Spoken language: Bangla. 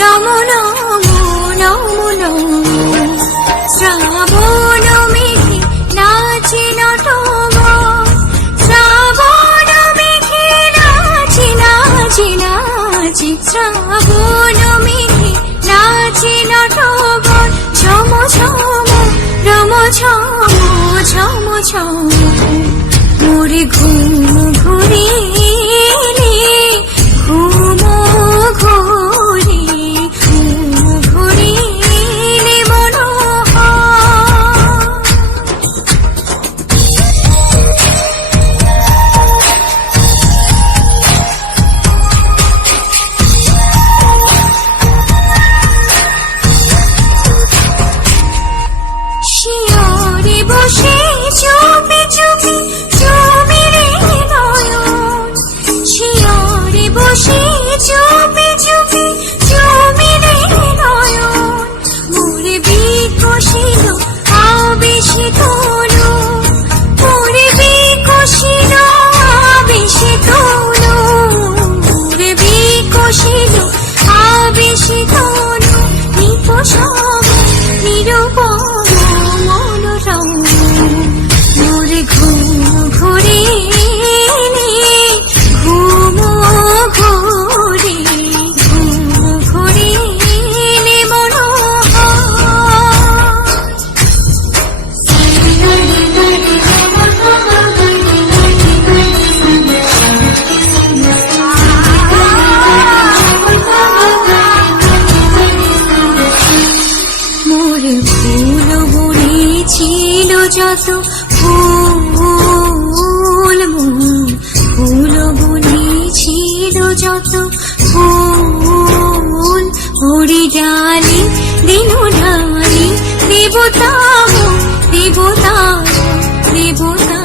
নমো নমো নমো নমো শ্রাবণ মেঘে নাচে নটবর শ্রাবণ মেঘে নাচে নাচে নাচে শ্রাবণ মেঘে নাচে নটবর ঝম ঝম রম ঝম ঝম ঝম মোরে ঘুম ঘুরিলে ঘুম ঘুরি ঘুম ঘুরিলে মনোহর শিয়রে বসে চুপি চুপি চুমিরে নয়ন শিয়রে বসে চুপি চুপি চুমিরে নয়ন মোরে বিকশিল আবেশিত তনু মোরে বিকশিল আবেশিত তনু মোরে বিকশিল আবেশিত তনু নিপসম নিরূপম মনোরম মোরে ঘুম ঘুরিলে ঘুম ঘুরি ঘুম ঘুরিলে মোরে ফুল বুড়ি ছিল যত ফুল ফুল বুড়ি ছিল যত ফুল হরি ডালি দিন ঢালি দেবতা দেবতা দেবতা